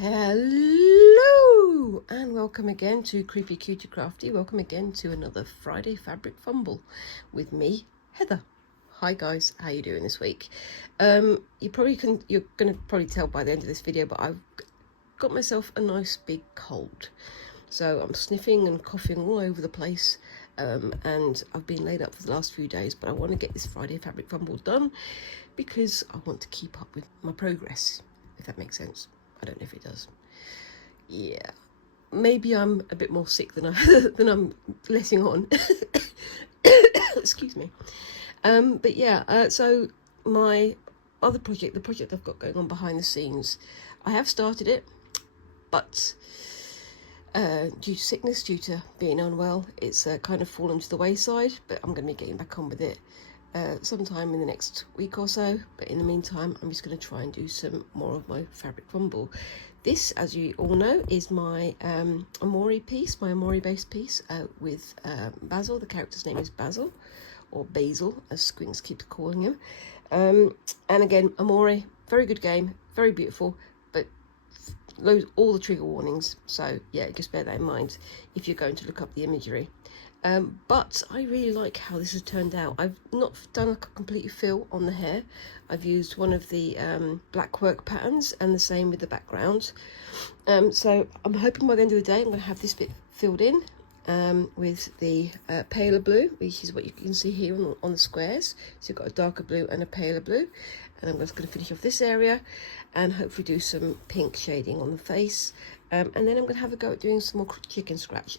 Hello and welcome again to Creepy Cutie Crafty. Welcome again to another Friday Fabric Fumble with me, Heather. Hi guys, how you doing this week? You're gonna probably tell by the end of this video, but I've got myself a nice big cold. So I'm sniffing and coughing all over the place, and I've been laid up for the last few days, but I want to get this Friday Fabric Fumble done because I want to keep up with my progress, if that makes sense. I don't know if it does. Yeah, maybe I'm a bit more sick than I'm letting on. Excuse me. But yeah, so my other project, the project I've got going on behind the scenes, I have started it, but due to sickness, due to being unwell, it's kind of fallen to the wayside. But I'm going to be getting back on with it sometime in the next week or so. But in the meantime, I'm just going to try and do some more of my fabric fumble. This, as you all know, is my Omori piece, my Omori based piece with Basil. The character's name is Basil, or Basil, as Squinks keeps calling him. And again, Omori, very good game, very beautiful, but all the trigger warnings. So yeah, just bear that in mind if you're going to look up the imagery. But I really like how this has turned out. I've not done a complete fill on the hair. I've used one of the blackwork patterns and the same with the background. So I'm hoping by the end of the day I'm going to have this bit filled in with the paler blue, which is what you can see here on the squares. So you've got a darker blue and a paler blue. And I'm just going to finish off this area and hopefully do some pink shading on the face. And then I'm going to have a go at doing some more Chickenscratch.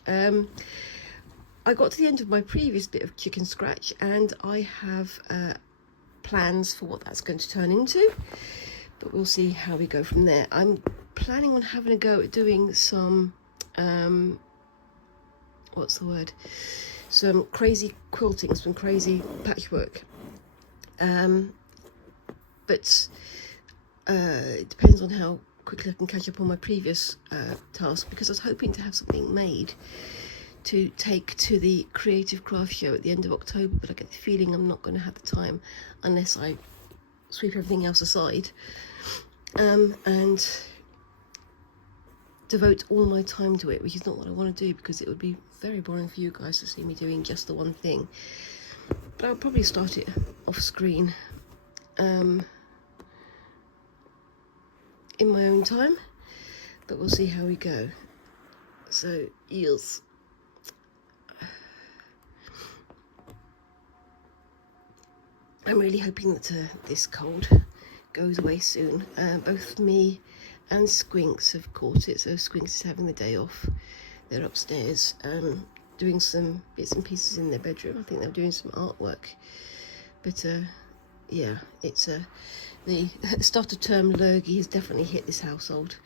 I got to the end of my previous bit of Chickenscratch and I have plans for what that's going to turn into, but we'll see how we go from there. I'm planning on having a go at doing some some crazy quilting, some crazy patchwork, but it depends on how quickly I can catch up on my previous task, because I was hoping to have something made to take to the creative craft show at the end of October, but I get the feeling I'm not going to have the time unless I sweep everything else aside and devote all my time to it, which is not what I want to do, because it would be very boring for you guys to see me doing just the one thing. But I'll probably start it off screen in my own time, but we'll see how we go. So yes, I'm really hoping that this cold goes away soon. Both me and Squinks have caught it, so Squinks is having the day off. They're upstairs doing some bits and pieces in their bedroom. I think they're doing some artwork. But yeah, it's the start of term lurgy has definitely hit this household,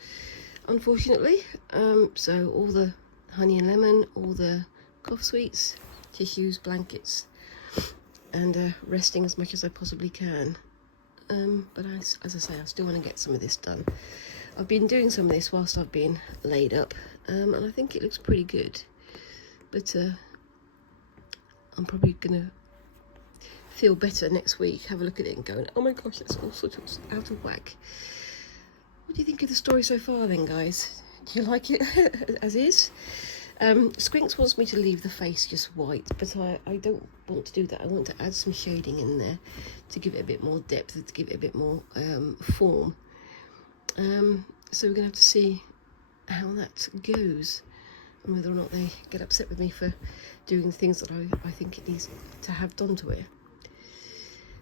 unfortunately. So all the honey and lemon, all the cough sweets, tissues, blankets, and resting as much as I possibly can. But as I say, I still want to get some of this done. I've been doing some of this whilst I've been laid up, and I think it looks pretty good. But I'm probably gonna feel better next week, have a look at it and go, oh my gosh, that's all sort of out of whack. What do you think of the story so far then, guys? Do you like it as is? Squinks wants me to leave the face just white, but I don't want to do that. I want to add some shading in there to give it a bit more depth, to give it a bit more form. So we're going to have to see how that goes, and whether or not they get upset with me for doing things that I think it needs to have done to it.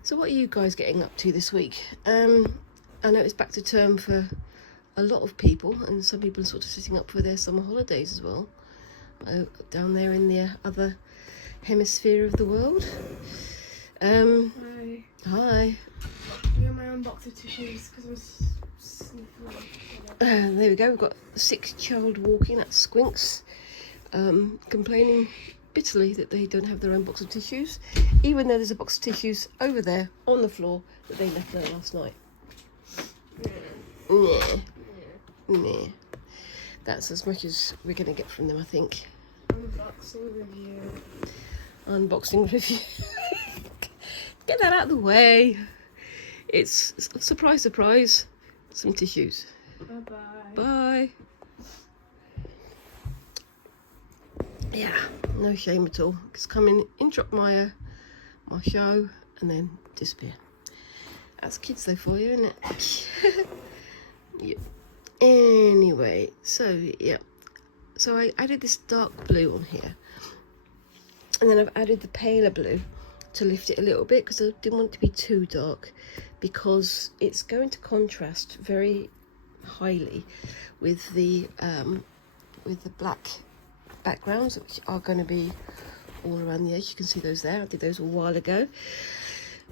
So what are you guys getting up to this week? I know it's back to term for a lot of people, and some people are sort of sitting up for their summer holidays as well, down there in the other hemisphere of the world. Hi. Hi. I got my own box of tissues because I'm sniffling. There we go, we've got 6 child walking, that's Squinks, complaining bitterly that they don't have their own box of tissues, even though there's a box of tissues over there on the floor that they left there last night. Nah. That's as much as we're going to get from them, I think. Unboxing review. Get that out of the way. It's, surprise, surprise, some tissues. Bye-bye. Bye. Yeah, no shame at all. Just come in, interrupt my show, and then disappear. That's kids though for you, isn't it? Yeah. Anyway, so yeah. So I added this dark blue on here. And then I've added the paler blue to lift it a little bit because I didn't want it to be too dark, because it's going to contrast very highly with the black backgrounds, which are going to be all around the edge. You can see those there. I did those a while ago.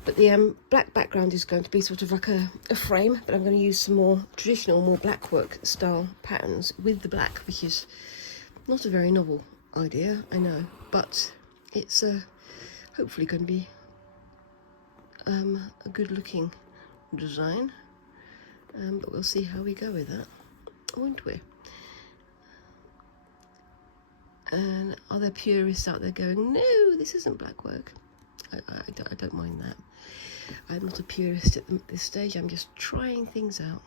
But the black background is going to be sort of like a frame, but I'm going to use some more traditional, more blackwork style patterns with the black, which is not a very novel idea, I know, but it's hopefully going to be a good looking design, but we'll see how we go with that, won't we? And are there purists out there going, no, this isn't blackwork? I don't mind that. I'm not a purist at this stage. I'm just trying things out.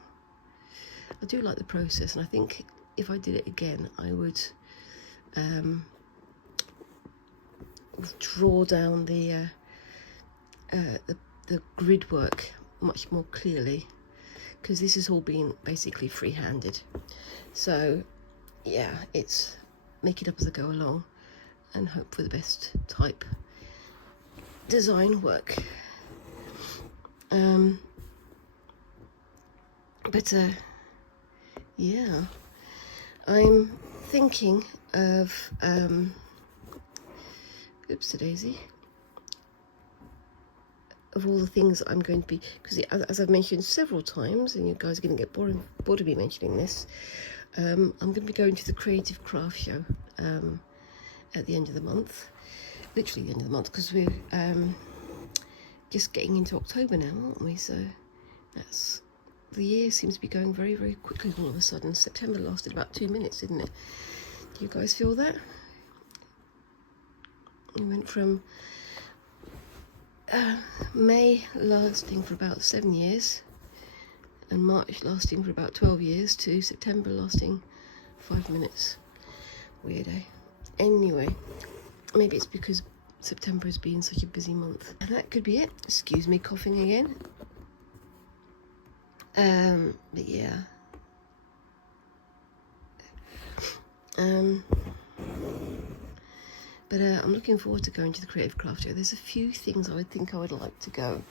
I do like the process, and I think if I did it again, I would draw down the grid work much more clearly, because this has all been basically free-handed. So yeah, it's make it up as I go along and hope for the best type design work. But yeah, I'm thinking of oops a daisy, of all the things that I'm going to be, because as I've mentioned several times, and you guys are going to get bored of me mentioning this, I'm going to be going to the Creative Craft Show at the end of the month, literally the end of the month, because we're just getting into October now, aren't we? So that's, the year seems to be going very, very quickly all of a sudden. September lasted about 2 minutes, didn't it? Do you guys feel that? We went from May lasting for about 7 years, and March lasting for about 12 years, to September lasting 5 minutes. Weird, eh? Anyway, maybe it's because September has been such a busy month. And that could be it. Excuse me coughing again. But yeah. I'm looking forward to going to the Creative Craft Show. There's a few things I think I would like to go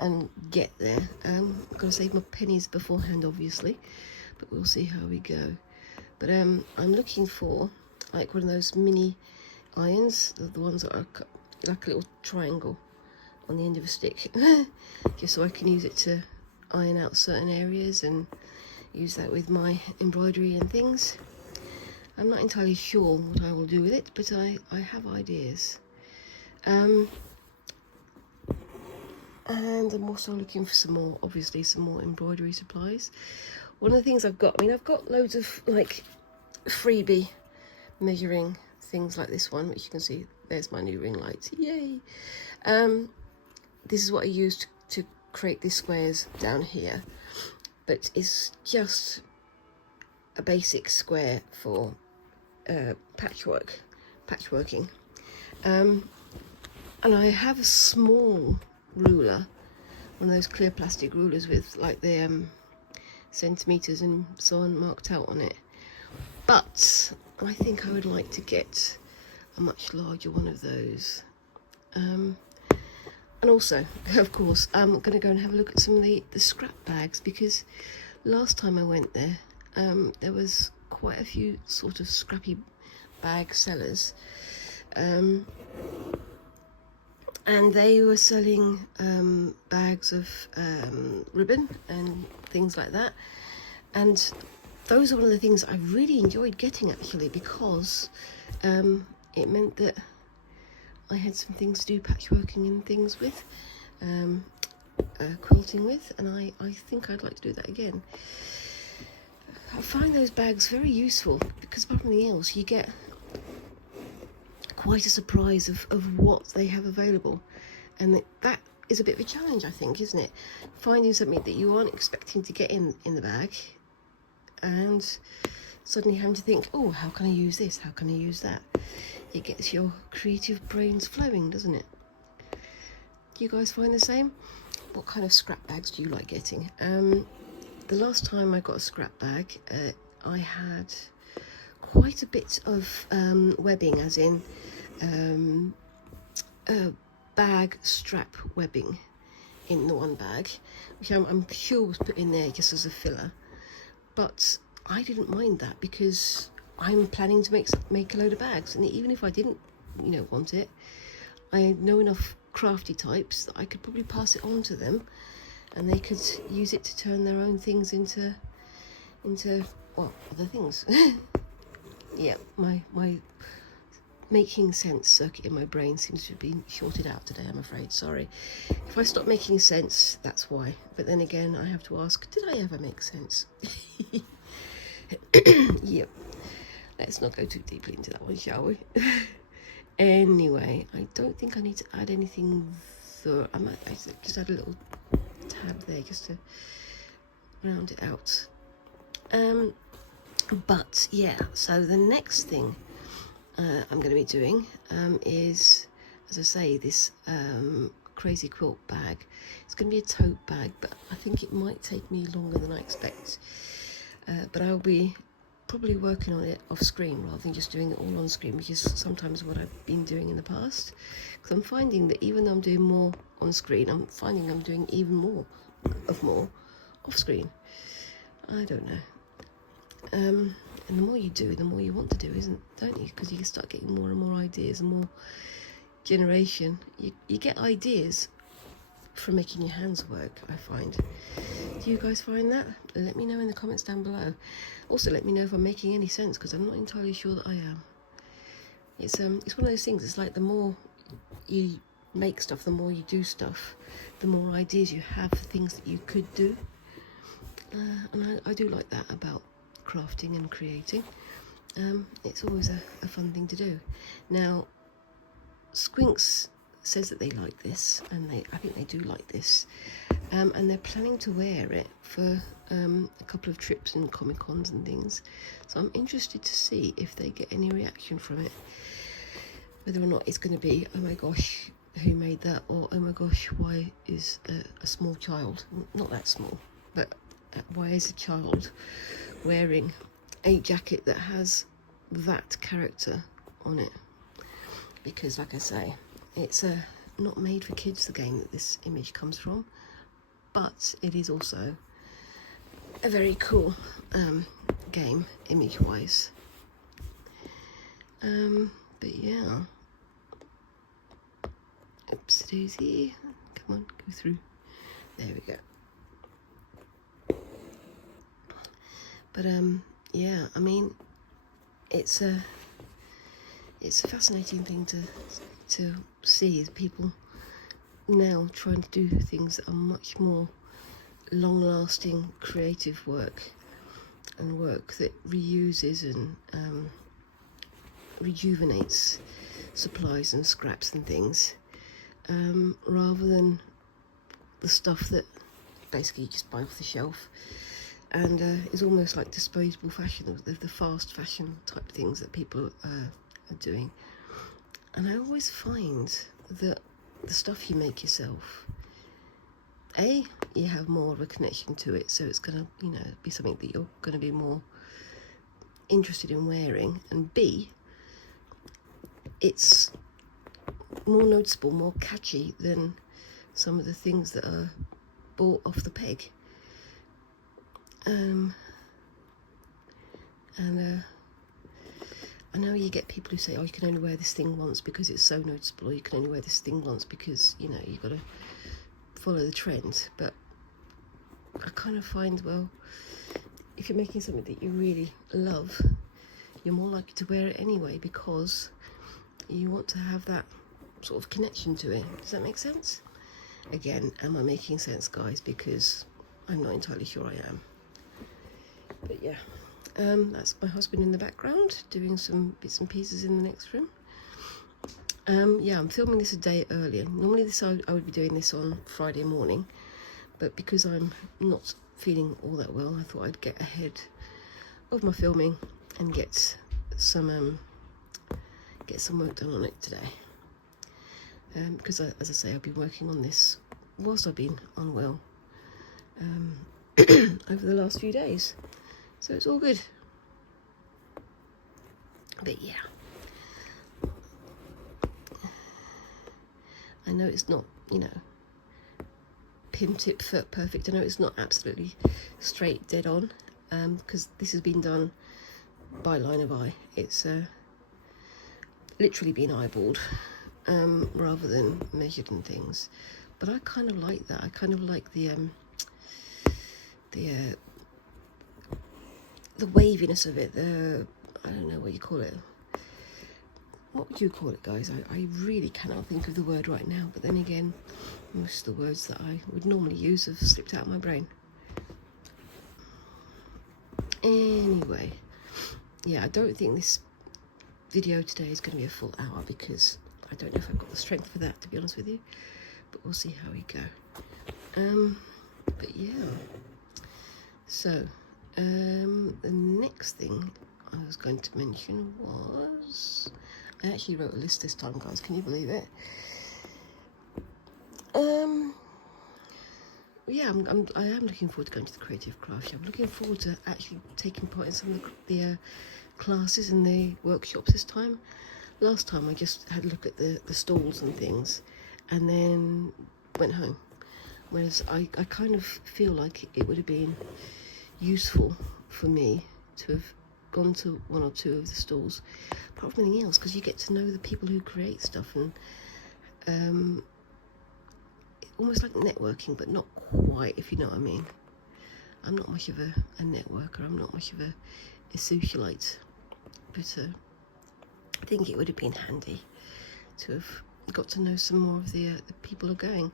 and get there. I've got to save my pennies beforehand, obviously, but we'll see how we go. But I'm looking for like one of those mini irons, the ones that are like a little triangle on the end of a stick, just so I can use it to iron out certain areas and use that with my embroidery and things. I'm not entirely sure what I will do with it, but I have ideas. And I'm also looking for some more embroidery supplies. One of the things I've got, I've got loads of like freebie measuring things like this one, which you can see, there's my new ring light, yay. This is what I used to create these squares down here, but it's just a basic square for patchworking, and I have a small ruler, one of those clear plastic rulers with like the centimeters and so on marked out on it, but I think I would like to get a much larger one of those. And also, of course, I'm going to go and have a look at some of the scrap bags, because last time I went there, there was quite a few sort of scrappy bag sellers, and they were selling bags of ribbon and things like that, and those are one of the things I really enjoyed getting, actually, because it meant that I had some things to do patchworking and things with, quilting with, and I think I'd like to do that again. I find those bags very useful because, apart from anything else, you get quite a surprise of what they have available, and that is a bit of a challenge, I think, isn't it? Finding something that you aren't expecting to get in the bag, and suddenly having to think, oh, how can I use this? How can I use that? It gets your creative brains flowing, doesn't it? Do you guys find the same? What kind of scrap bags do you like getting? The last time I got a scrap bag, I had quite a bit of webbing, as in bag strap webbing in the one bag, which I'm sure was put in there just as a filler. But I didn't mind that because I'm planning to make a load of bags, and even if I didn't, want it, I know enough crafty types that I could probably pass it on to them, and they could use it to turn their own things into well, other things. Yeah, my making sense circuit in my brain seems to have been shorted out today, I'm afraid. Sorry. If I stop making sense, that's why. But then again, I have to ask, did I ever make sense? Yep. Let's not go too deeply into that one, shall we? Anyway, I don't think I need to add anything though. I might just add a little tab there just to round it out. But yeah, so the next thing I'm going to be doing is, as I say, this crazy quilt bag. It's going to be a tote bag, but I think it might take me longer than I expect. But I'll be probably working on it off screen rather than just doing it all on screen, which is sometimes what I've been doing in the past. Because I'm finding that even though I'm doing more on screen, I'm finding I'm doing even more off screen. I don't know. And the more you do, the more you want to do, don't you? Because you start getting more and more ideas and more generation. You get ideas from making your hands work, I find. Do you guys find that? Let me know in the comments down below. Also, let me know if I'm making any sense, because I'm not entirely sure that I am. It's one of those things. It's like the more you make stuff, the more you do stuff, the more ideas you have for things that you could do. And I do like that about crafting and creating. It's always a fun thing to do. Now, Squinks says that they like this, and I think they do like this, and they're planning to wear it for a couple of trips and Comic-Cons and things. So I'm interested to see if they get any reaction from it, whether or not it's going to be, oh my gosh, who made that, or oh my gosh, why is a small child, not that small, but why is a child wearing a jacket that has that character on it? Because, like I say, it's not made for kids, the game that this image comes from, but it is also a very cool game, image-wise. But yeah. Oops daisy. Come on, go through. There we go. But yeah, I mean, it's a fascinating thing to see people now trying to do things that are much more long-lasting creative work, and work that reuses and rejuvenates supplies and scraps and things, rather than the stuff that basically you just buy off the shelf and is almost like disposable fashion, the fast fashion type things that people are doing. And I always find that the stuff you make yourself, you have more of a connection to it, so it's going to, be something that you're going to be more interested in wearing, and B, it's more noticeable, more catchy than some of the things that are bought off the peg. And I know you get people who say, oh, you can only wear this thing once because it's so noticeable, or you can only wear this thing once because, you've got to follow the trend. But I kind of find, well, if you're making something that you really love, you're more likely to wear it anyway, because you want to have that sort of connection to it. Does that make sense? Again, am I making sense, guys? Because I'm not entirely sure I am. But yeah, that's my husband in the background doing some bits and pieces in the next room. Yeah, I'm filming this a day earlier. Normally I would be doing this on Friday morning, but because I'm not feeling all that well, I thought I'd get ahead of my filming and get some work done on it today. Because as I say, I've been working on this whilst I've been unwell over the last few days, so it's all good. But yeah, I know it's not, you know, pin tip foot perfect. I know it's not absolutely straight dead on, because this has been done by line of eye. It's literally been eyeballed rather than measured and things. But I kind of like that. I kind of like the waviness of it. I don't know what you call it. What would you call it, guys? I really cannot think of the word right now, but then again, most of the words that I would normally use have slipped out of my brain. Anyway, yeah, I don't think this video today is going to be a full hour because I don't know if I've got the strength for that, to be honest with you, but we'll see how we go. But yeah, so the next thing I was going to mention was, I actually wrote a list this time, guys, can you believe it? Yeah, I am looking forward to going to the Creative Craft Show. I'm looking forward to actually taking part in some of the classes and the workshops this time. Last time I just had a look at the stalls and things and then went home. Whereas I kind of feel like it would have been useful for me to have gone to one or two of the stalls, apart from anything else, because you get to know the people who create stuff, and almost like networking, but not quite, if you know what I mean. I'm not much of a networker, I'm not much of a socialite, but I think it would have been handy to have got to know some more of the people who are going.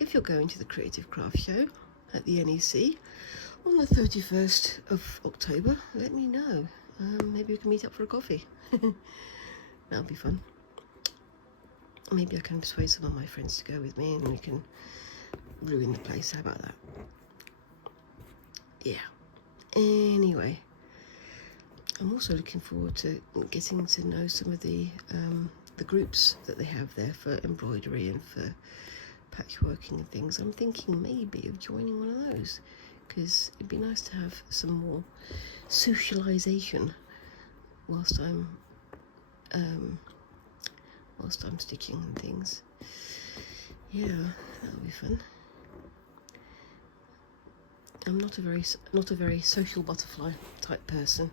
If you're going to the Creative Craft Show at the NEC on the 31st of October, let me know. Maybe we can meet up for a coffee. That'll be fun. Maybe I can persuade some of my friends to go with me and we can ruin the place. How about that? Yeah. Anyway, I'm also looking forward to getting to know some of the groups that they have there for embroidery and for patchworking and things. I'm thinking maybe of joining one of those, because it'd be nice to have some more socialization whilst I'm stitching and things. Yeah, that'll be fun. I'm not a very social butterfly type person.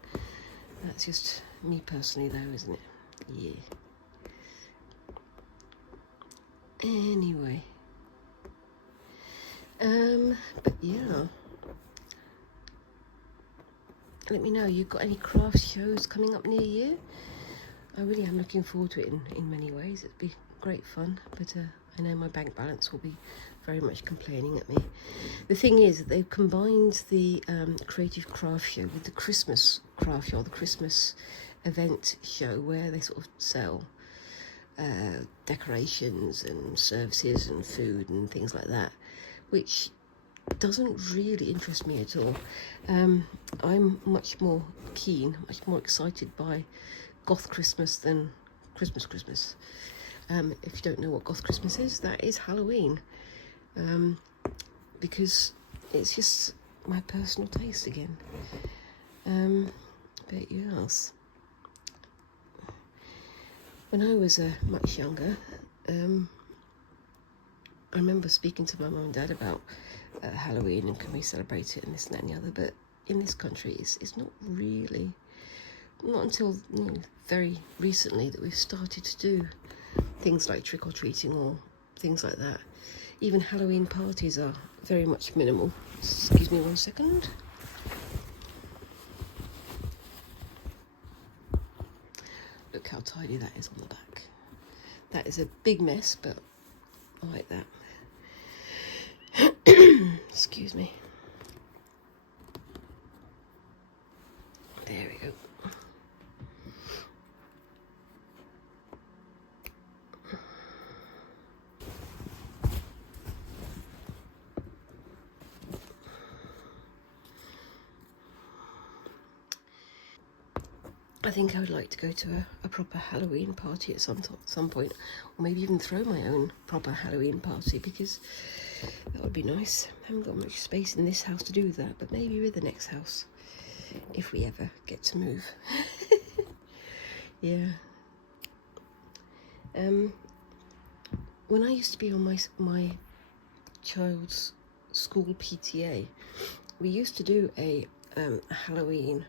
That's just me personally, though, isn't it? Yeah. Anyway, but yeah, let me know, you've got any craft shows coming up near you? I really am looking forward to it in many ways. It'd be great fun, but I know my bank balance will be very much complaining at me. The thing is that they've combined the Creative Craft Show with the Christmas Craft Show, or the Christmas event show, where they sort of sell decorations and services and food and things like that, which doesn't really interest me at all. I'm much more keen, much more excited by Goth Christmas than Christmas. If you don't know what Goth Christmas is, that is Halloween, because it's just my personal taste again. But yes, when I was much younger, I remember speaking to my mum and dad about Halloween and can we celebrate it and this and that and the other, but in this country it's not really, not until very recently that we've started to do things like trick-or-treating or things like that. Even Halloween parties are very much minimal. Excuse me 1 second. Look how tidy that is on the back. That is a big mess, but I like that. Excuse me. There we go. I think I would like to go to a proper Halloween party at some point, or maybe even throw my own proper Halloween party, because that would be nice. I haven't got much space in this house to do that, but maybe with the next house, if we ever get to move. Yeah. When I used to be on my child's school PTA, we used to do a Halloween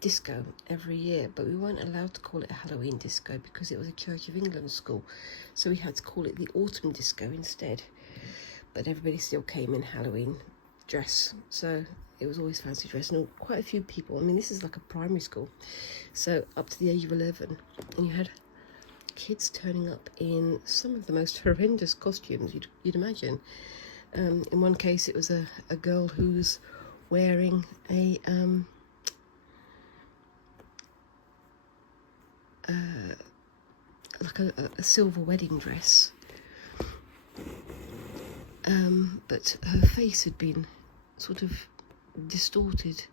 disco every year, but we weren't allowed to call it a Halloween disco because it was a Church of England school, so we had to call it the autumn disco instead. But everybody still came in Halloween dress, so it was always fancy dress, and quite a few people, I mean, this is like a primary school, so up to the age of 11, and you had kids turning up in some of the most horrendous costumes you'd imagine. In one case it was a girl who was wearing like a silver wedding dress, but her face had been sort of distorted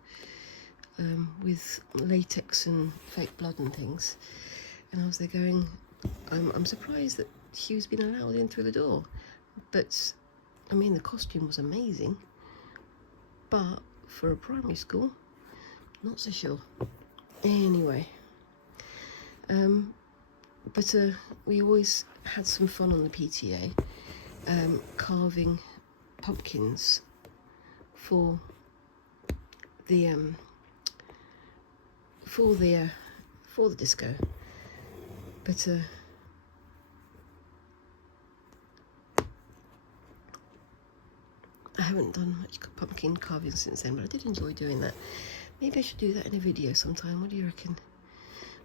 with latex and fake blood and things, and I was there going, I'm surprised that she was being allowed in through the door. But I mean, the costume was amazing, but for a primary school, not so sure. Anyway, but we always had some fun on the PTA, carving pumpkins for the disco. But I haven't done much pumpkin carving since then, but I did enjoy doing that. Maybe I should do that in a video sometime. What do you reckon?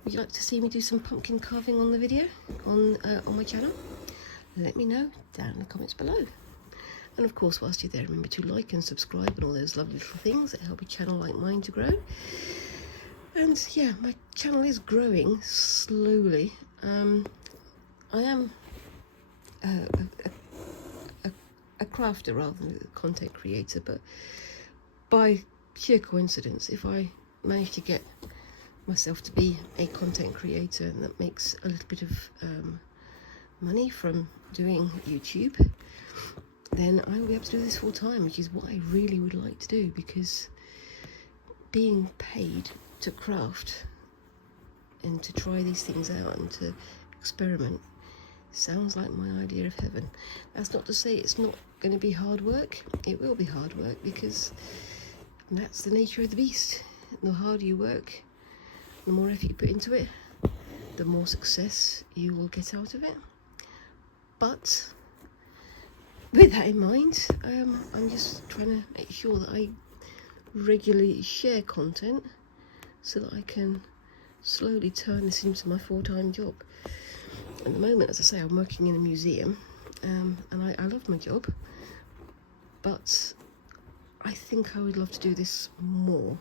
Would you like to see me do some pumpkin carving on the video, on my channel? Let me know down in the comments below. And of course, whilst you're there, remember to like and subscribe and all those lovely little things that help a channel like mine to grow. And yeah, my channel is growing slowly. I am a crafter rather than a content creator, but by sheer coincidence, if I manage to get myself to be a content creator and that makes a little bit of money from doing YouTube, then I will be able to do this full time, which is what I really would like to do, because being paid to craft and to try these things out and to experiment sounds like my idea of heaven. That's not to say it's not going to be hard work. It will be hard work, because that's the nature of the beast. The harder you work, the more effort you put into it, the more success you will get out of it. But with that in mind, I'm just trying to make sure that I regularly share content so that I can slowly turn this into my full-time job. At the moment, as I say, I'm working in a museum, and I love my job, but I think I would love to do this more.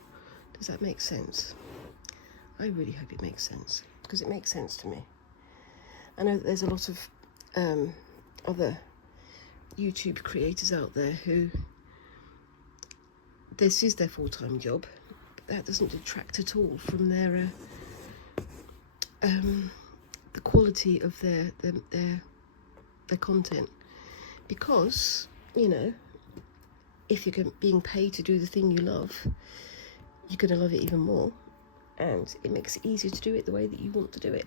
Does that make sense? I really hope it makes sense, because it makes sense to me. I know that there's a lot of other YouTube creators out there who this is their full-time job, but that doesn't detract at all from their the quality of their content, because, you know, if you're being paid to do the thing you love, you're going to love it even more, and it makes it easier to do it the way that you want to do it,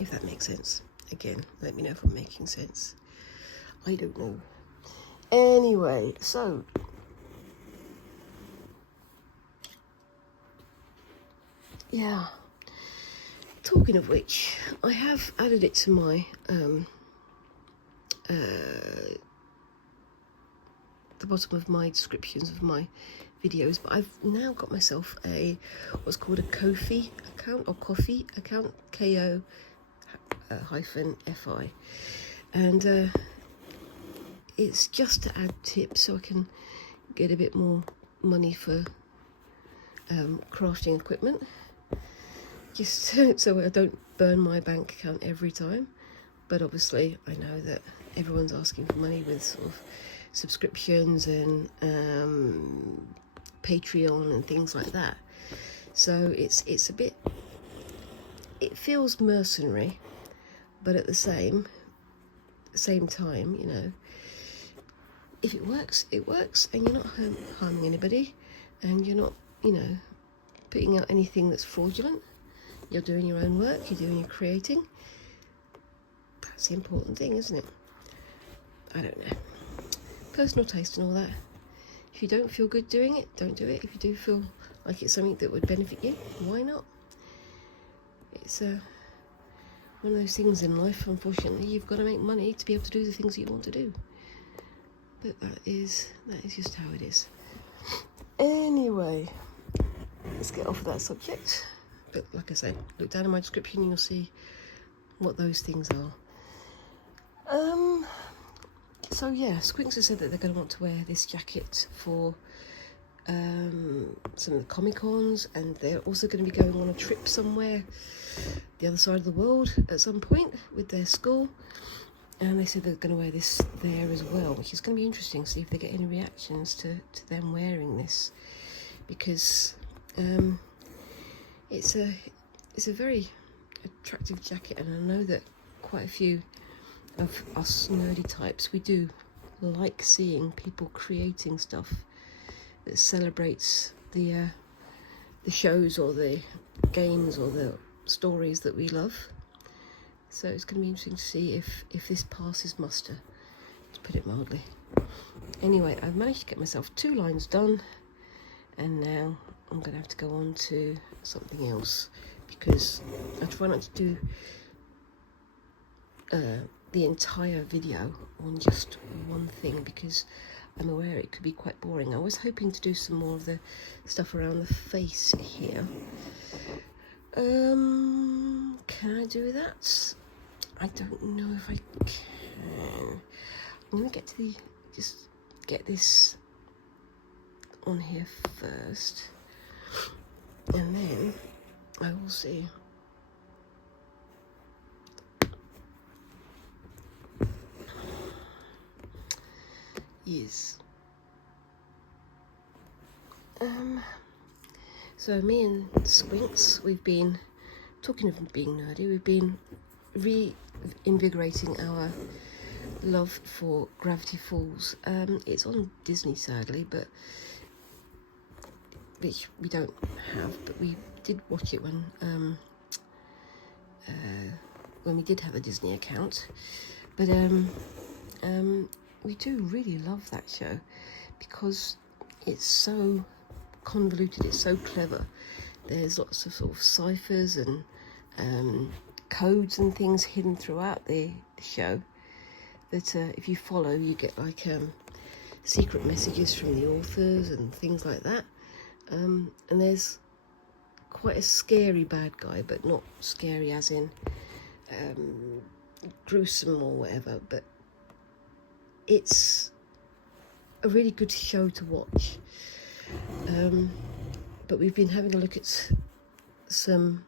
if that makes sense. Again, let me know if I'm making sense. I don't know. Anyway, so yeah, talking of which, I have added it to my the bottom of my descriptions of my videos, but I've now got myself a what's called a Ko-fi account, or Coffee account, KO -FI, and it's just to add tips so I can get a bit more money for crafting equipment, just so I don't burn my bank account every time. But obviously I know that everyone's asking for money with sort of subscriptions and Patreon and things like that. So it's a bit, it feels mercenary, but at the same time, you know, if it works, it works, and you're not harming anybody, and you're not, you know, putting out anything that's fraudulent. You're doing your own work, you're doing your creating. That's the important thing, isn't it? I don't know. Personal taste and all that. If you don't feel good doing it, don't do it. If you do feel like it's something that would benefit you, why not? It's one of those things in life, unfortunately. You've got to make money to be able to do the things that you want to do. But that is just how it is. Anyway, let's get off of that subject. But like I said, look down in my description and you'll see what those things are. So yeah, Squinks has said that they're going to want to wear this jacket for some of the Comic-Cons, and they're also going to be going on a trip somewhere the other side of the world at some point with their school, and they said they're going to wear this there as well, which is going to be interesting to see if they get any reactions to them wearing this, because it's a very attractive jacket, and I know that quite a few of us nerdy types, we do like seeing people creating stuff that celebrates the shows or the games or the stories that we love. So it's going to be interesting to see if this passes muster, to put it mildly. Anyway, I've managed to get myself 2 lines done, and now I'm going to have to go on to something else, because I try not to do the entire video on just one thing, because I'm aware it could be quite boring. I was hoping to do some more of the stuff around the face here. Can I do that? I don't know if I can. I'm going to just get this on here first, and then I will see. Yes. So me and Squinks, we've been, talking of being nerdy, we've been reinvigorating our love for Gravity Falls. It's on Disney, sadly, but which we don't have, but we did watch it when we did have a Disney account. But we do really love that show because it's so convoluted, it's so clever. There's lots of sort of ciphers and codes and things hidden throughout the show that if you follow, you get like secret messages from the authors and things like that. And there's quite a scary bad guy, but not scary as in gruesome or whatever, but it's a really good show to watch. But we've been having a look at some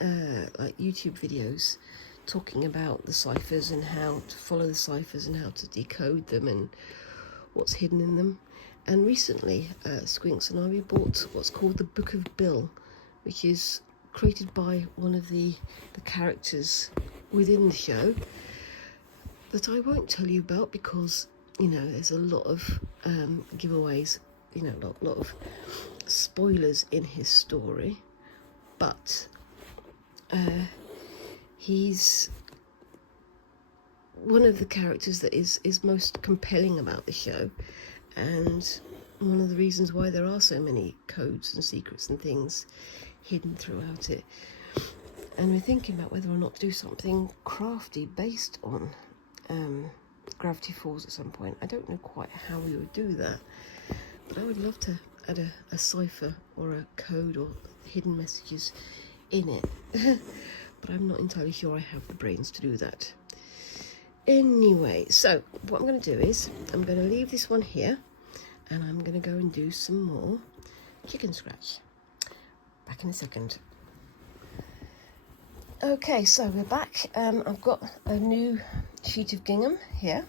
like YouTube videos talking about the ciphers and how to follow the ciphers and how to decode them and what's hidden in them. And recently, Squinks and I, we bought what's called the Book of Bill, which is created by one of the characters within the show that I won't tell you about because, you know, there's a lot of giveaways, you know, a lot of spoilers in his story. But he's one of the characters that is most compelling about the show, and one of the reasons why there are so many codes and secrets and things hidden throughout it. And we're thinking about whether or not to do something crafty based on Gravity Falls at some point. I don't know quite how we would do that, but I would love to add a cipher or a code or hidden messages in it. But I'm not entirely sure I have the brains to do that. Anyway, so what I'm going to do is I'm going to leave this one here, and I'm going to go and do some more Chickenscratch. Back in a second. Okay, so we're back. I've got a new sheet of gingham here,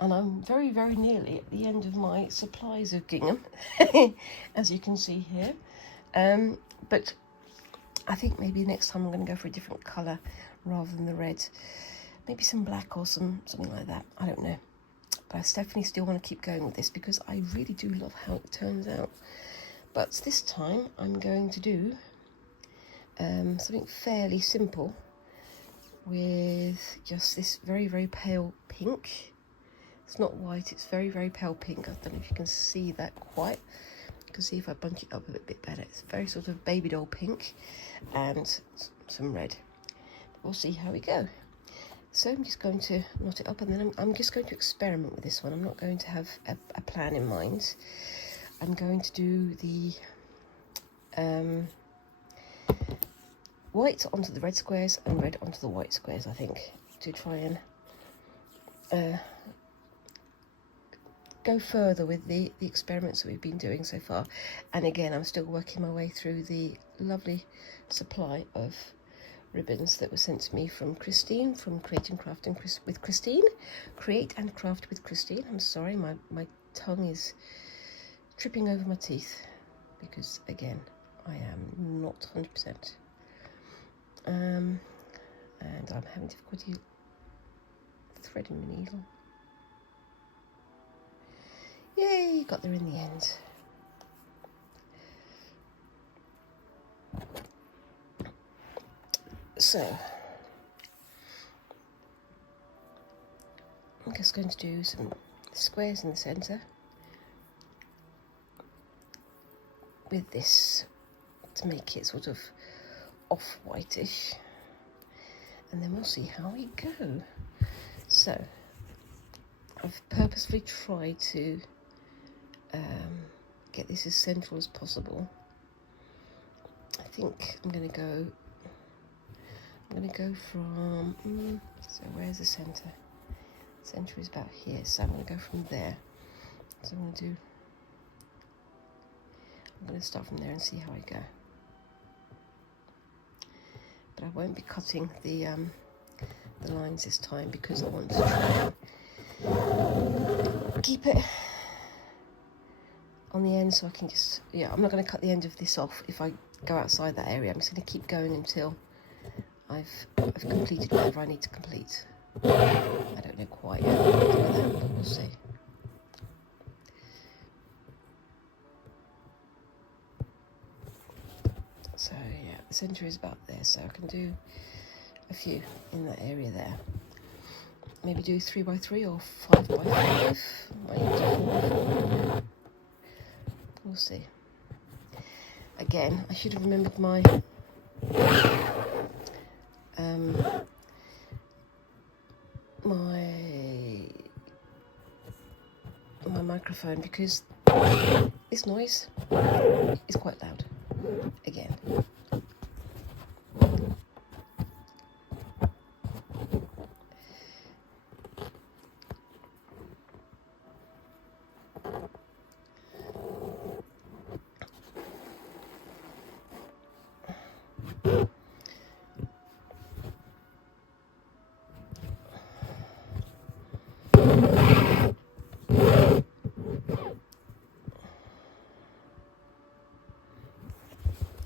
And I'm very, very nearly at the end of my supplies of gingham, as you can see here. But I think maybe next time I'm going to go for a different colour rather than the red. Maybe some black or something like that. I don't know. But I definitely still want to keep going with this because I really do love how it turns out. But this time I'm going to do something fairly simple with just this very, very pale pink. It's not white, it's very, very pale pink. I don't know if you can see that quite. You can see if I bunch it up a bit better. It's very sort of baby doll pink and some red. We'll see how we go. So I'm just going to knot it up, and then I'm just going to experiment with this one. I'm not going to have a plan in mind. I'm going to do the white onto the red squares and red onto the white squares, I think, to try and go further with the experiments that we've been doing so far. And again, I'm still working my way through the lovely supply of ribbons that were sent to me from Christine, from Create and Craft with Christine. Create and Craft with Christine. I'm sorry, my tongue is tripping over my teeth because, again, I am not 100%. And I'm having difficulty threading the needle. Yay, got there in the end. So, I'm just going to do some squares in the centre with this to make it sort of off-whitish, and then we'll see how we go. So, I've purposefully tried to get this as central as possible. I think I'm going to go from, so where's the centre? Centre is about here, so I'm going to go from there. So I'm going to start from there and see how I go. But I won't be cutting the lines this time because I want to try and keep it on the end so I can just, I'm not going to cut the end of this off if I go outside that area. I'm just going to keep going until I've completed whatever I need to complete. I don't know quite how I'm going to do that, but we'll see. So yeah, the centre is about there, so I can do a few in that area there. Maybe do 3x3 or 5x5. Might do 4x4. We'll see. Again, I should have remembered my my microphone, because this noise is quite loud. Again.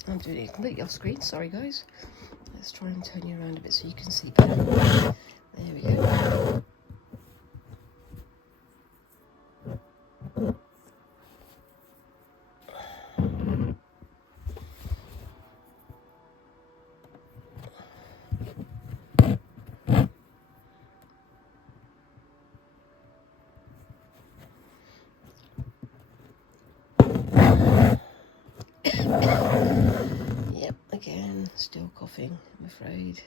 I'm doing it completely off screen, sorry guys. Let's try and turn you around a bit so you can see better. There we go. Yep, again, still coughing, I'm afraid.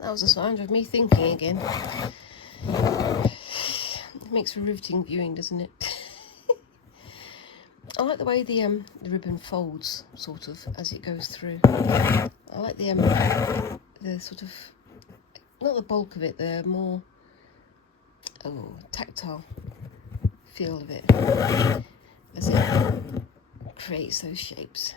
that was a sign of me thinking again. It makes for riveting viewing, doesn't it? I like the way the ribbon folds, sort of, as it goes through. I like the sort of, not the bulk of it, the more tactile feel of it as it creates those shapes.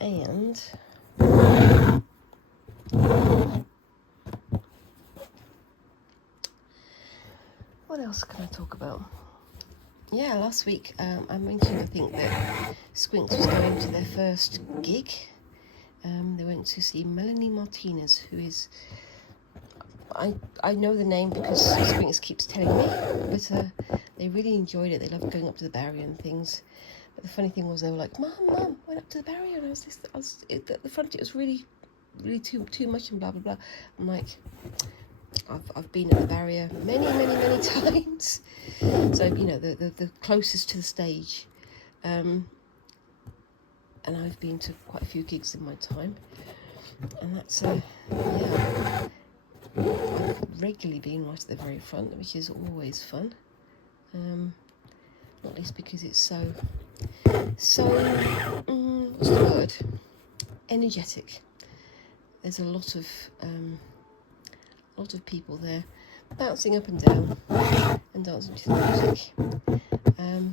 And what else can I talk about? Yeah, last week I mentioned, I think, that Squinks was going to their first gig. They went to see Melanie Martinez, who is, I know the name because Squinks keeps telling me, but they really enjoyed it. They loved going up to the barrier and things. But the funny thing was, they were like, Mum, went up to the barrier, and at the front it was really too much and blah blah blah. I'm like, I've been at the barrier many times, so you know, the closest to the stage, and I've been to quite a few gigs in my time, and that's yeah, I've regularly been right at the very front, which is always fun, not least because it's so what's the word, energetic. There's a lot of people there bouncing up and down and dancing to the music,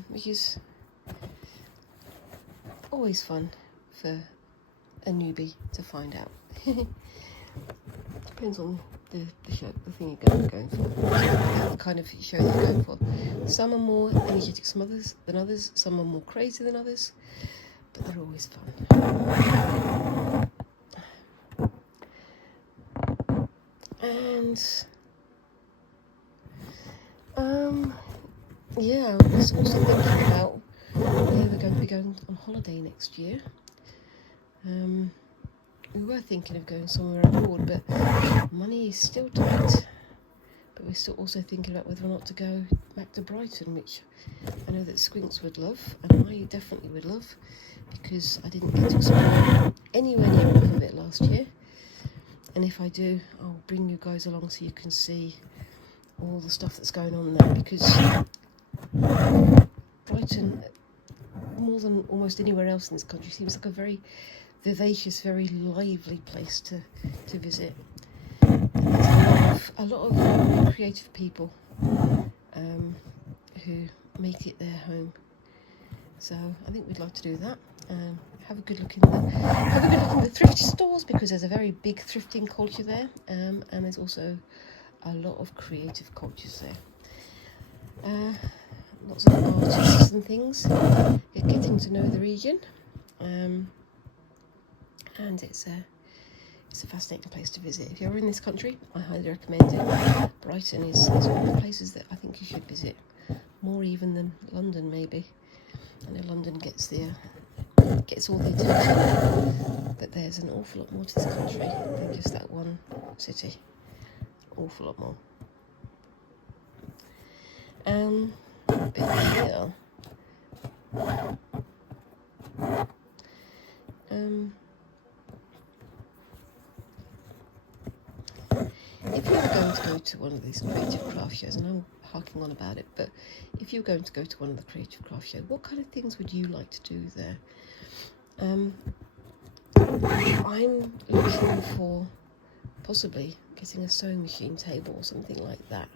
which is always fun for a newbie to find out. Depends on the show, the thing you're going for, the kind of show that you're going for. Some are more energetic than others, some are more crazy than others, but they're always fun. And yeah, I was also thinking about where we're going to be going on holiday next year. We were thinking of going somewhere abroad, but money is still tight. But we're still also thinking about whether or not to go back to Brighton, which I know that Squinks would love, and I definitely would love, because I didn't get to explore anywhere near enough of it last year. And if I do, I'll bring you guys along so you can see all the stuff that's going on there, because Brighton, more than almost anywhere else in this country, seems like a very vivacious, very lively place to visit. There's a lot of creative people who make it their home. So I think we'd like to do that. Have a good look in the thrift stores, because there's a very big thrifting culture there, and there's also a lot of creative cultures there. Lots of artists and things. Getting to know the region, and it's a fascinating place to visit. If you're in this country, I highly recommend it. Brighton is one of the places that I think you should visit, more even than London, maybe. I know London gets all the attention, but there's an awful lot more to this country than just that one city. Awful lot more. But yeah. If you were going to go to one of these creative craft shows, and I'm harking on about it, but if you were going to go to one of the creative craft shows, what kind of things would you like to do there? I'm looking for possibly getting a sewing machine table or something like that,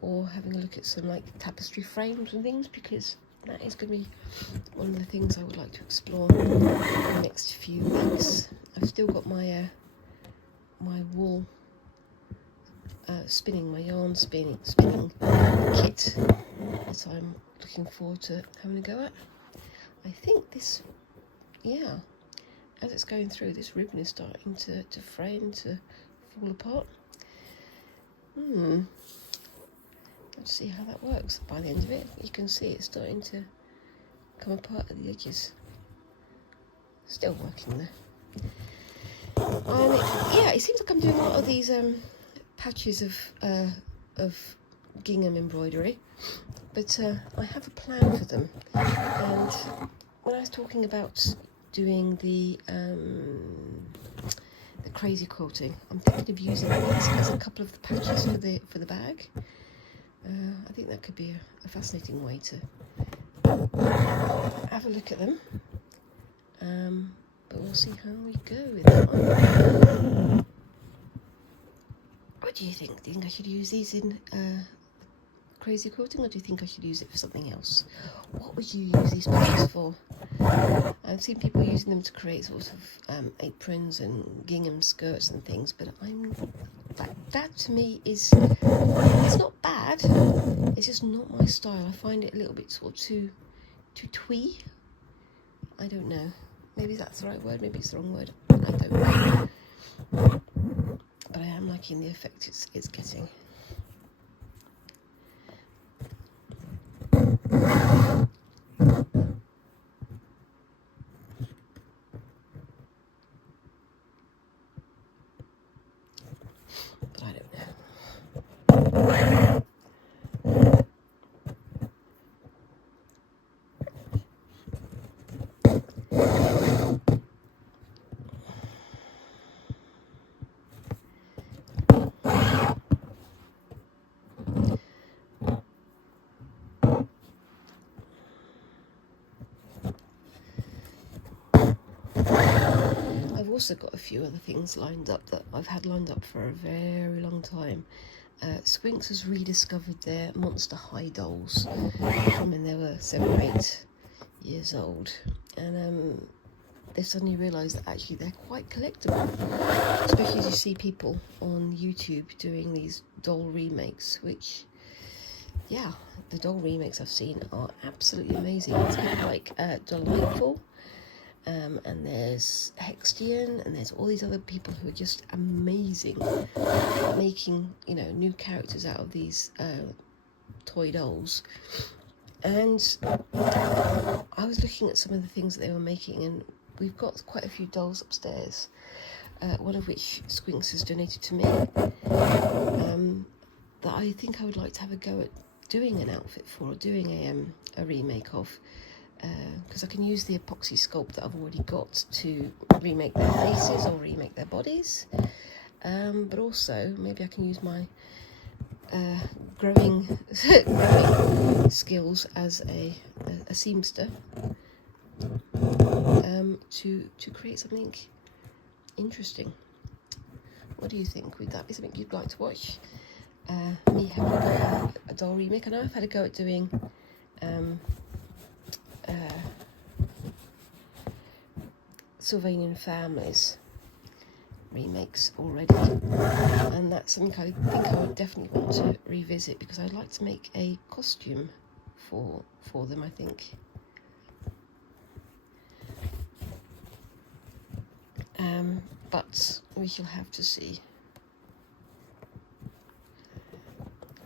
or having a look at some like tapestry frames and things, because that is going to be one of the things I would like to explore in the next few weeks. I've still got my my wool my yarn spinning kit that I'm looking forward to having a go at. I think this, yeah, as it's going through, this ribbon is starting to fray and to fall apart. Let's see how that works. By the end of it, you can see it's starting to come apart at the edges. Still working there. Yeah, it seems like I'm doing a lot of these patches of gingham embroidery, but I have a plan for them. And when I was talking about doing the crazy quilting, I'm thinking of using these as a couple of the patches for the bag. I think that could be a fascinating way to have a look at them. But we'll see how we go with that one. What do you think? Do you think I should use these in crazy quilting, or do you think I should use it for something else? What would you use these patches for? I've seen people using them to create sort of aprons and gingham skirts and things, but that to me is, it's not bad, it's just not my style. I find it a little bit sort of too twee. I don't know. Maybe that's the right word, maybe it's the wrong word. I don't know. But I am liking the effect it's getting. But I don't know. I've also got a few other things lined up that I've had lined up for a very long time. Squinks has rediscovered their Monster High dolls from when they were 7 or 8 years old, and they suddenly realised that actually they're quite collectible, especially as you see people on YouTube doing these doll remakes, which, yeah, the doll remakes I've seen are absolutely amazing. It's people like Delightful, and there's Hextian, and there's all these other people who are just amazing at making, you know, new characters out of these toy dolls. And I was looking at some of the things that they were making, and we've got quite a few dolls upstairs, one of which Squinks has donated to me, that I think I would like to have a go at doing an outfit for, or doing a remake of, because I can use the epoxy sculpt that I've already got to remake their faces or remake their bodies, but also maybe I can use my growing skills as a seamster to create something interesting. What do you think? Would that be something you'd like to watch? Me having a go at a doll remake. I know I've had a go at doing Sylvanian Families remakes already, and that's something I think I would definitely want to revisit, because I'd like to make a costume for them, I think. But we shall have to see.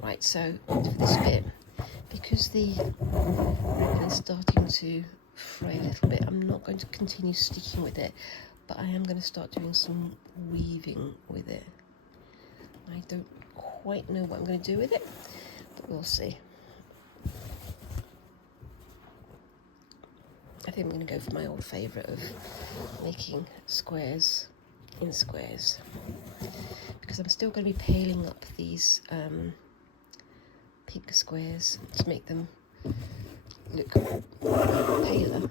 Right, so for this bit, because the ribbon is starting to fray a little bit, I'm not going to continue sticking with it, but I am going to start doing some weaving with it. I don't quite know what I'm going to do with it, but we'll see. I think I'm going to go for my old favourite of making squares in squares, because I'm still going to be paling up these pink squares to make them look paler,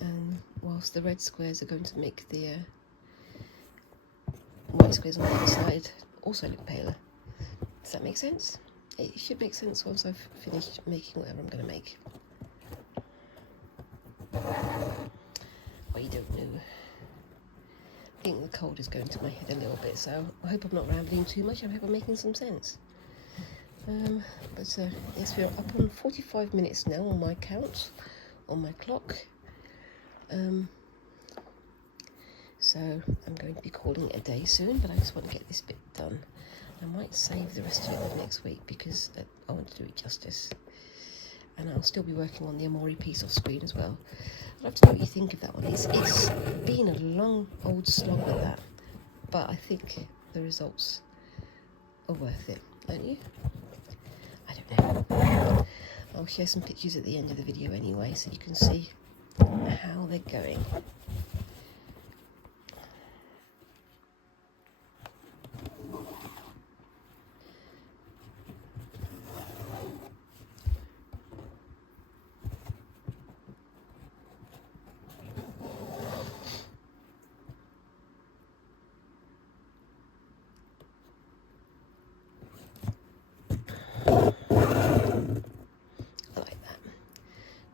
and whilst the red squares are going to make the white squares on the other side also look paler. Does that make sense? It should make sense once I've finished making whatever I'm going to make. Well, you don't know. I think the cold is going to my head a little bit, so I hope I'm not rambling too much. I hope I'm making some sense. But yes, we're up on 45 minutes now on my count, on my clock. So I'm going to be calling it a day soon, but I just want to get this bit done. I might save the rest of it for next week because I want to do it justice. And I'll still be working on the Omori piece off screen as well. I'd love to know what you think of that one. It's been a long old slog with that, but I think the results are worth it, don't you? I don't know. I'll share some pictures at the end of the video anyway, so you can see how they're going.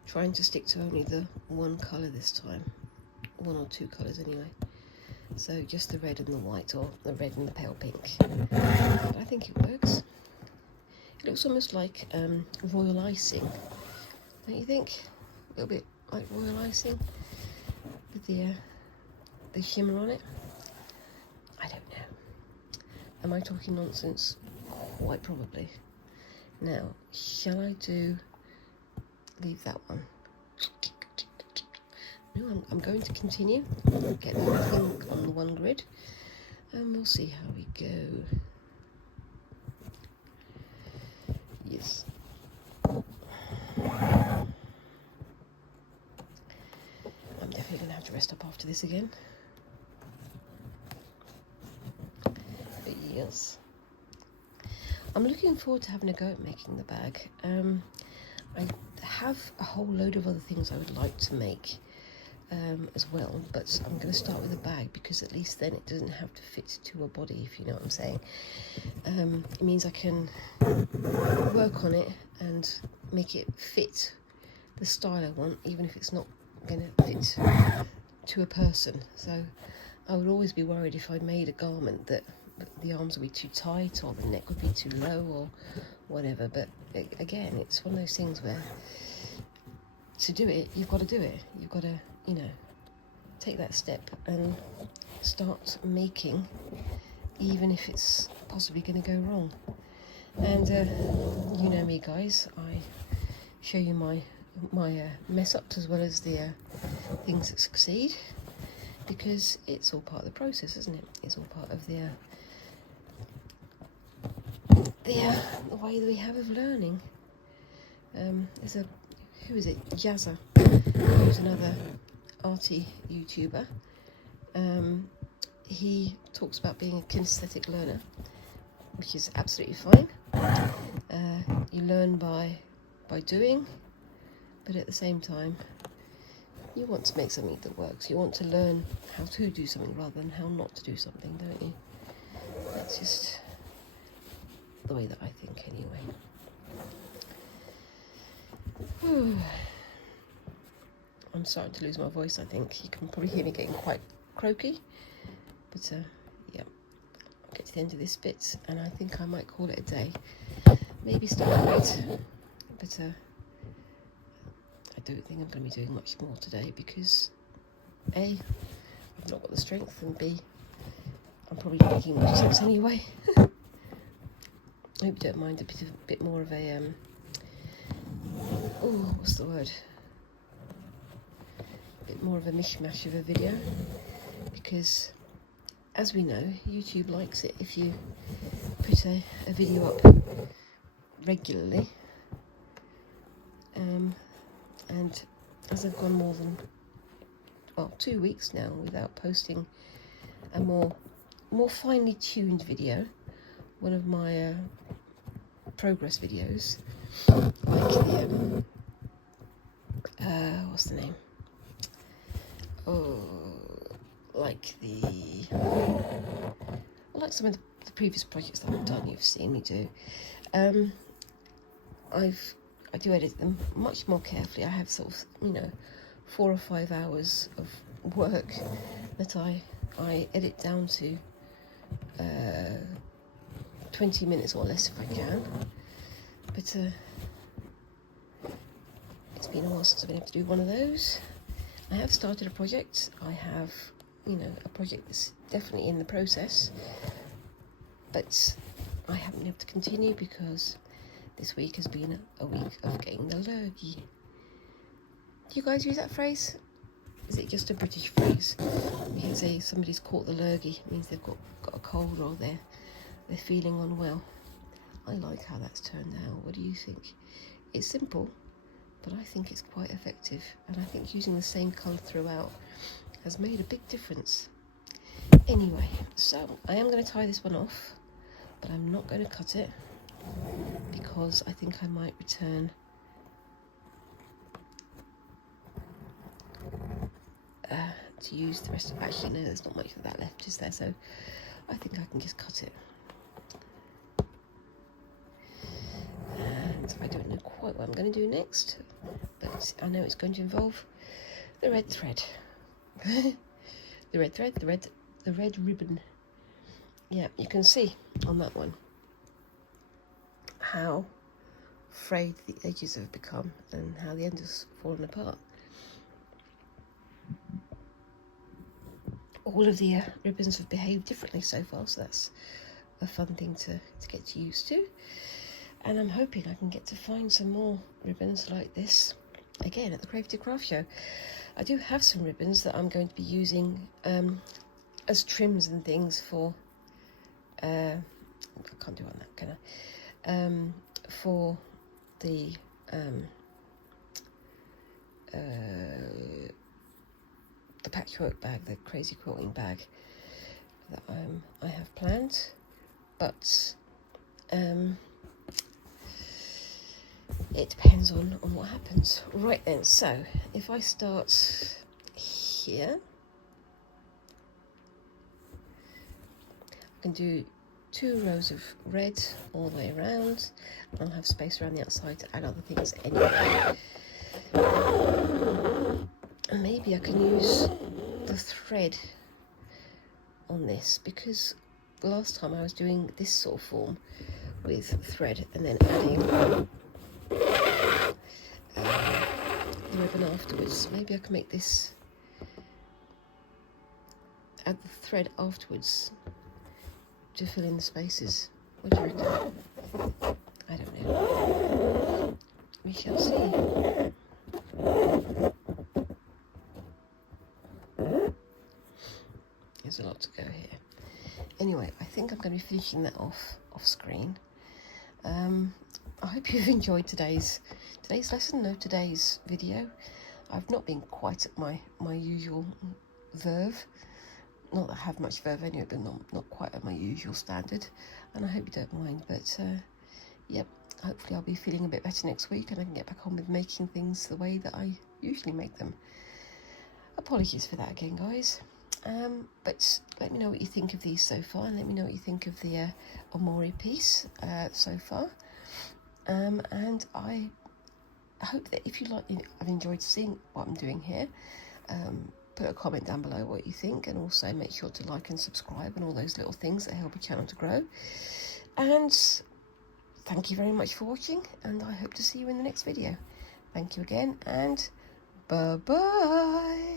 Trying to stick to only the one colour this time, one or two colours anyway. So just the red and the white, or the red and the pale pink. But I think it works. It looks almost like royal icing, don't you think? A little bit like royal icing with the shimmer on it. I don't know. Am I talking nonsense? Quite probably. Now, shall I leave that one? No, I'm going to continue, get everything on the one grid, and we'll see how we go. Yes. I'm definitely going to have to rest up after this again. But yes. I'm looking forward to having a go at making the bag. I have a whole load of other things I would like to make as well, but I'm going to start with a bag because at least then it doesn't have to fit to a body, if you know what I'm saying. It means I can work on it and make it fit the style I want, even if it's not going to fit to a person. So I would always be worried if I made a garment that the arms would be too tight or the neck would be too low or whatever. But again, it's one of those things where to do it, you've got to do it. You've got to, you know, take that step and start making, even if it's possibly going to go wrong. And you know me, guys, I show you my mess ups as well as the things that succeed, because it's all part of the process, isn't it? It's all part of the way that we have of learning. There's who is it? Jazza, who's another arty YouTuber. He talks about being a kinesthetic learner, which is absolutely fine. You learn by doing, but at the same time, you want to make something that works. You want to learn how to do something rather than how not to do something, don't you? That's just the way that I think, anyway. Whew. I'm starting to lose my voice, I think. You can probably hear me getting quite croaky. But, yeah, I'll get to the end of this bit, and I think I might call it a day. Maybe start late, but I don't think I'm going to be doing much more today because, A, I've not got the strength, and B, I'm probably not making much sense anyway. I hope you don't mind a bit more of a, what's the word? A bit more of a mishmash of a video, because as we know, YouTube likes it if you put a video up regularly. And as I've gone more than 2 weeks now without posting a more finely tuned video, one of my progress videos, like the what's the name? Like some of the previous projects that I've done, you've seen me do. I do edit them much more carefully. I have sort of, 4 or 5 hours of work that I edit down to 20 minutes or less if I can. But it's been a while since I've been able to do one of those. I have started a project. I have, a project that's definitely in the process. But I haven't been able to continue because this week has been a week of getting the lurgy. Do you guys use that phrase? Is it just a British phrase? You can say somebody's caught the lurgy. It means they've got a cold or they're feeling unwell. I like how that's turned out. What do you think? It's simple, but I think it's quite effective. And I think using the same colour throughout has made a big difference. Anyway, so I am going to tie this one off, but I'm not going to cut it because I think I might return to use the rest of. Actually, no, there's not much of that left, is there? So I think I can just cut it. And I don't know quite what I'm going to do next, but I know it's going to involve the red thread. The red thread, the red ribbon. Yeah, you can see on that one how frayed the edges have become and how the end has fallen apart. All of the ribbons have behaved differently so far, so that's a fun thing to get used to. And I'm hoping I can get to find some more ribbons like this again at the Crafty Craft Show. I do have some ribbons that I'm going to be using as trims and things for I can't do it on that, can I? For the patchwork bag, the crazy quilting bag that I have planned, but it depends on what happens. Right then, so if I start here, I can do 2 rows of red all the way around. I'll have space around the outside to add other things anyway. And maybe I can use the thread on this, because the last time I was doing this sort of form with thread and then adding the ribbon afterwards. Maybe I can make this, add the thread afterwards to fill in the spaces. What do you reckon? I don't know. We shall see. There's a lot to go here. Anyway, I think I'm going to be finishing that off screen. I hope you've enjoyed today's lesson, today's video. I've not been quite at my usual verve. Not that I have much verve anyway, but not quite at my usual standard. And I hope you don't mind. But yep, hopefully I'll be feeling a bit better next week and I can get back on with making things the way that I usually make them. Apologies for that again, guys. But let me know what you think of these so far, and let me know what you think of the Omori piece so far. And I hope that if you like, I've enjoyed seeing what I'm doing here. Put a comment down below what you think, and also make sure to like and subscribe and all those little things that help your channel to grow. And thank you very much for watching, and I hope to see you in the next video. Thank you again, and bye-bye.